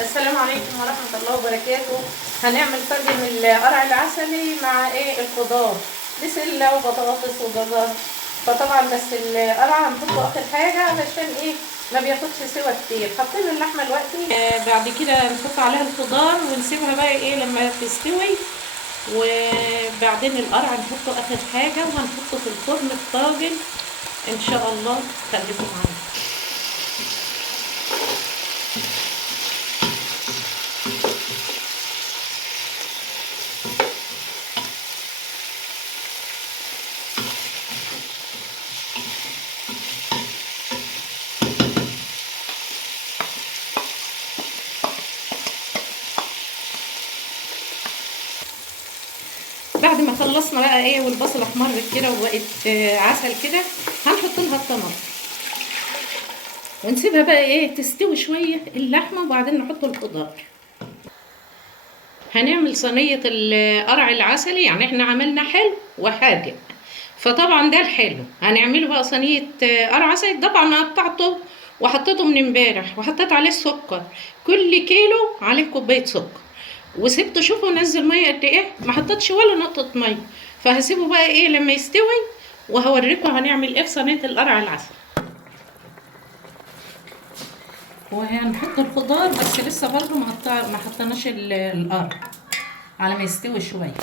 السلام عليكم ورحمة الله وبركاته. هنعمل طاجن القرع العسلي مع الخضار، بسلة وبطاطس وجزر. فطبعا بس القرع هنحطه اخر حاجة علشان ما بياخدش سوا كتير. حطينا اللحمة دلوقتي، بعد كده نحط عليها الخضار ونسيبها بقى لما تستوي. وبعدين القرع نحطه اخر حاجة وهنحطه في الفرن الطاجن ان شاء الله. خليكم معانا. بعد ما خلصنا بقى والبصل احمرت كده وبقت عسل كده، هنحط لها الطماطم ونسيبها بقى تستوي شويه اللحمه، وبعدين نحط الخضار. هنعمل صينيه القرع العسلي، يعني احنا عملنا حلو وحادق، فطبعا ده الحلو هنعمله بقى صينيه قرع عسلي. طبعا قطعته وحطيته من امبارح وحطيت عليه السكر، كل كيلو عليه كوبايه سكر، وسبته. شوفوا نزل ميه قد ايه، ما حطيتش ولا نقطه ميه. فهسيبه بقى لما يستوي، وهوريكم هنعمل ايه في صينيه القرع العسل. وهنحط الخضار بس لسه برضو ما حطيناش القرع على ما يستوي شويه.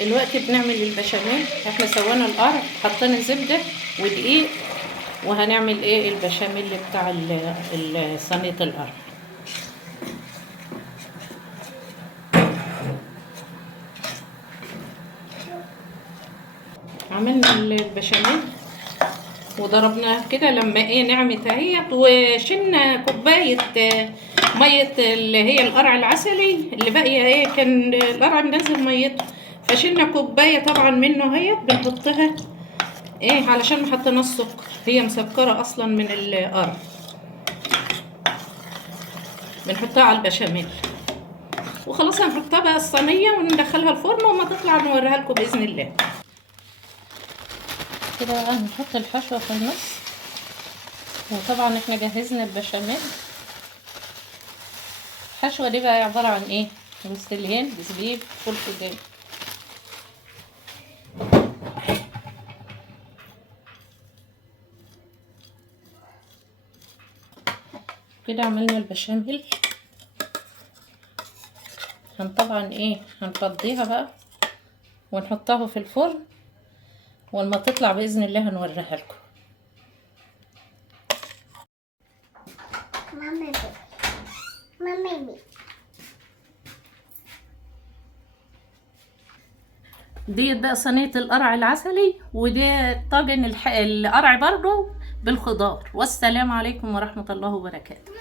دلوقتي بنعمل البشاميل. احنا سوينا القرع، حطينا زبده ودقيق، وهنعمل البشاميل بتاع صينيه القرع. عملنا البشاميل وضربناها كده لما نعمت اهيت، وشلنا كوبايه ميه اللي هي القرع العسلي اللي باقيه. كان القرع منزل ميته، فشلنا كوبايه طبعا منه اهيت بنحطها علشان ما حطيناش سكر، هي مسكره اصلا من القرع. بنحطها على البشاميل وخلاص. هنحطها بقى الصينيه وندخلها الفرن، وما تطلع نوريها لكم باذن الله. كده بقى هنحط الحشوة في النص. وطبعا احنا جهزنا البشاميل. الحشوة دي بقى عبارة عن بستلين، زبيب، فول سوداني. كده عملنا البشاميل. طبعا هنفضيها بقى ونحطها في الفرن، ولما تطلع بإذن الله هنوريها لكم. ديت بقى صينية القرع العسلي، وده طاجن القرع برضو بالخضار. والسلام عليكم ورحمة الله وبركاته.